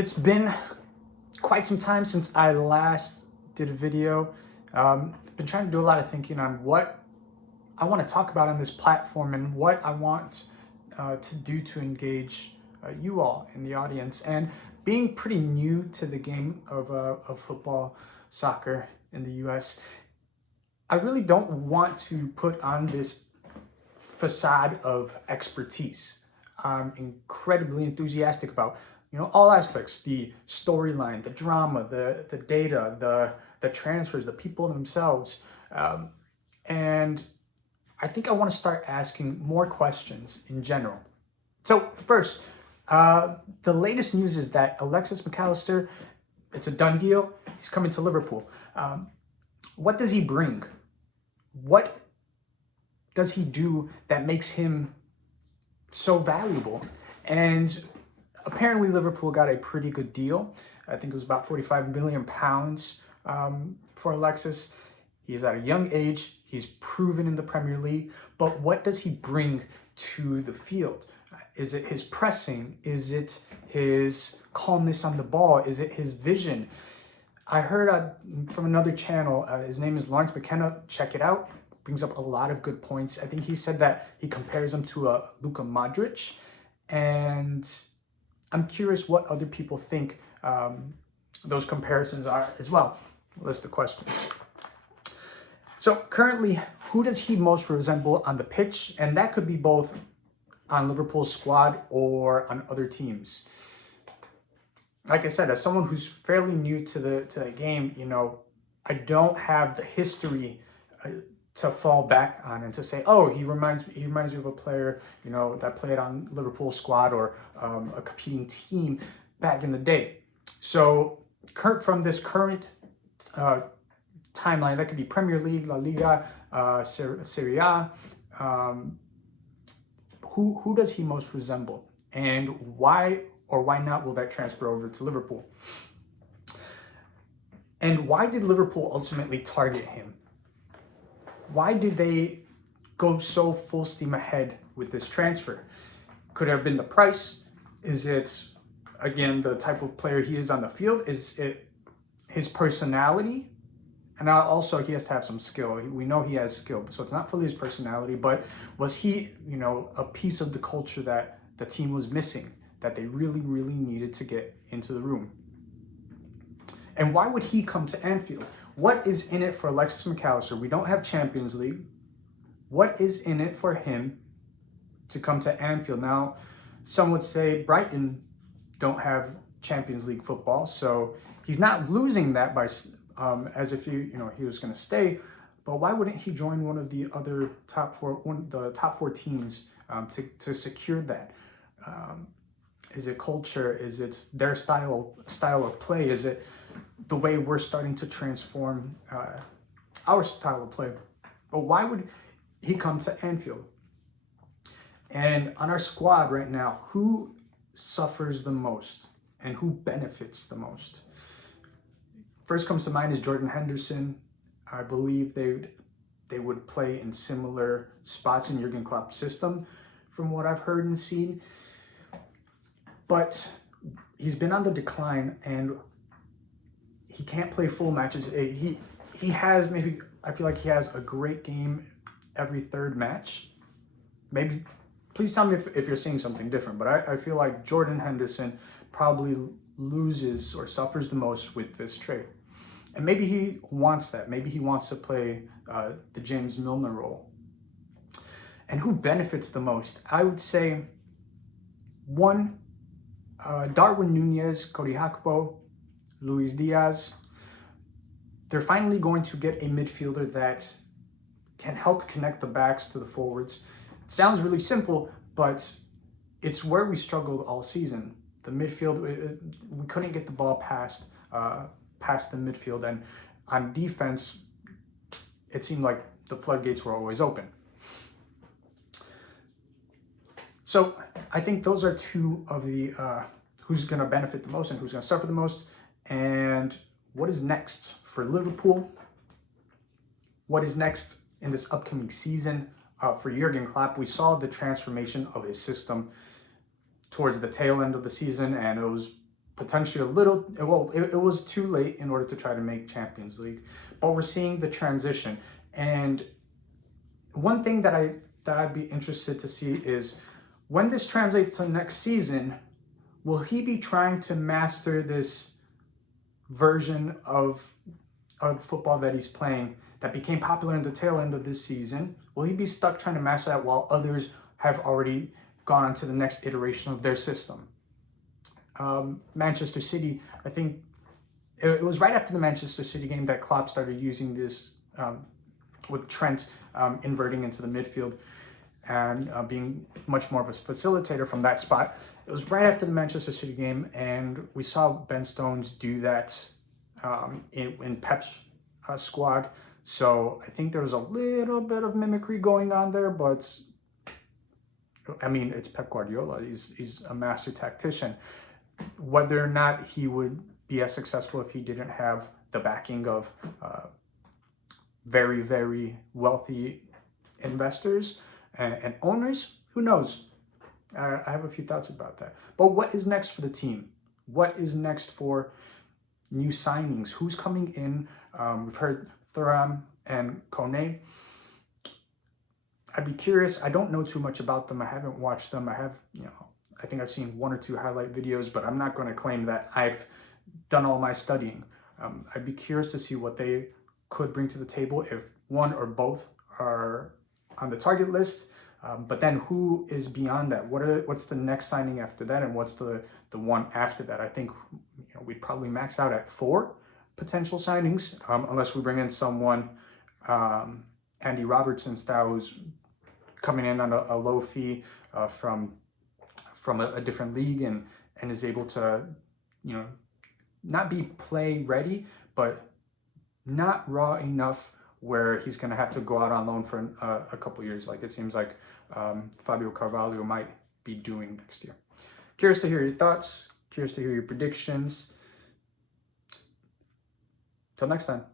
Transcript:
it's been quite some time since I last did a video. Been trying to do a lot of thinking on what I want to talk about on this platform and what I want to do to engage you all in the audience. And being pretty new to the game of football, soccer in the US, I really don't want to put on this facade of expertise. I'm incredibly enthusiastic about all aspects: the storyline, the drama, the data, the transfers, the people themselves, and I think I want to start asking more questions in general. So first, the latest news is that Alex Mac Allister, it's a done deal. He's coming to Liverpool. What does he bring? What does he do that makes him so valuable? And apparently Liverpool got a pretty good deal. I think it was about £45 million for Alexis. He's at a young age. He's proven in the Premier League. But what does he bring to the field? Is it his pressing? Is it his calmness on the ball? Is it his vision? I heard from another channel, his name is Alex Mac. Check it out. Brings up a lot of good points. I think he said that he compares him to a Luka Modric. And I'm curious what other people think those comparisons are as well. List of questions. So currently, who does he most resemble on the pitch? And that could be both on Liverpool's squad or on other teams. Like I said, as someone who's fairly new to the game, I don't have the history to fall back on and to say, oh, he reminds me of a player, that played on Liverpool's squad or a competing team back in the day. So from this current timeline, that could be Premier League, La Liga, Serie A. Who does he most resemble, and why or why not will that transfer over to Liverpool? And why did Liverpool ultimately target him? Why did they go so full steam ahead with this transfer? Could it have been the price? Is it, again, the type of player he is on the field? Is it his personality? And also, he has to have some skill. We know he has skill, so it's not fully his personality, but was he, a piece of the culture that the team was missing, that they really, really needed to get into the room? And why would he come to Anfield? What is in it for Alex Mac Allister? We don't have Champions League. What is in it for him to come to Anfield? Now, some would say Brighton don't have Champions League football, so he's not losing that by as if he was going to stay. But why wouldn't he join one of the other top four teams to secure that? Is it culture? Is it their style of play? Is it the way we're starting to transform our style of play? But why would he come to Anfield? And on our squad right now, who suffers the most and who benefits the most? First comes to mind is Jordan Henderson. I believe they would play in similar spots in Jurgen Klopp's system, from what I've heard and seen. But he's been on the decline, and he can't play full matches. He has I feel like he has a great game every third match. Maybe, please tell me if you're seeing something different, but I feel like Jordan Henderson probably loses or suffers the most with this trade. And maybe he wants that. Maybe he wants to play the James Milner role. And who benefits the most? I would say, one, Darwin Nunez, Cody Gakpo, Luis Diaz. They're finally going to get a midfielder that can help connect the backs to the forwards. It sounds really simple, but it's where we struggled all season. The midfield, we couldn't get the ball past the midfield, and on defense, it seemed like the floodgates were always open. So I think those are two of the who's going to benefit the most and who's going to suffer the most. And what is next for Liverpool? What is next in this upcoming season for Jurgen Klopp? We saw the transformation of his system towards the tail end of the season, and it was potentially a little, well, it was too late in order to try to make Champions League, but we're seeing the transition. And one thing that I'd be interested to see is when this translates to next season, will he be trying to master this version of football that he's playing that became popular in the tail end of this season? Will he be stuck trying to master that while others have already gone on to the next iteration of their system? Manchester City, I think it was right after the Manchester City game that Klopp started using this with Trent inverting into the midfield and being much more of a facilitator from that spot. It was right after the Manchester City game, and we saw Ben Stones do that in Pep's squad. So I think there was a little bit of mimicry going on there, but I mean, it's Pep Guardiola. He's a master tactician. Whether or not he would be as successful if he didn't have the backing of very, very wealthy investors and owners, who knows? I have a few thoughts about that. But what is next for the team? What is next for new signings? Who's coming in? We've heard Thuram and Kone. I'd be curious. I don't know too much about them. I haven't watched them. I think I've seen 1 or 2 highlight videos, but I'm not going to claim that I've done all my studying. I'd be curious to see what they could bring to the table if one or both are on the target list. But then who is beyond that? What's the next signing after that, and what's the one after that? I think we'd probably max out at 4 potential signings, unless we bring in someone Andy Robertson style, who's coming in on a low fee from a different league and is able to not be play ready, but not raw enough where he's going to have to go out on loan for a couple years, like it seems like Fabio Carvalho might be doing next year. Curious to hear your thoughts. Curious to hear your predictions. Till next time.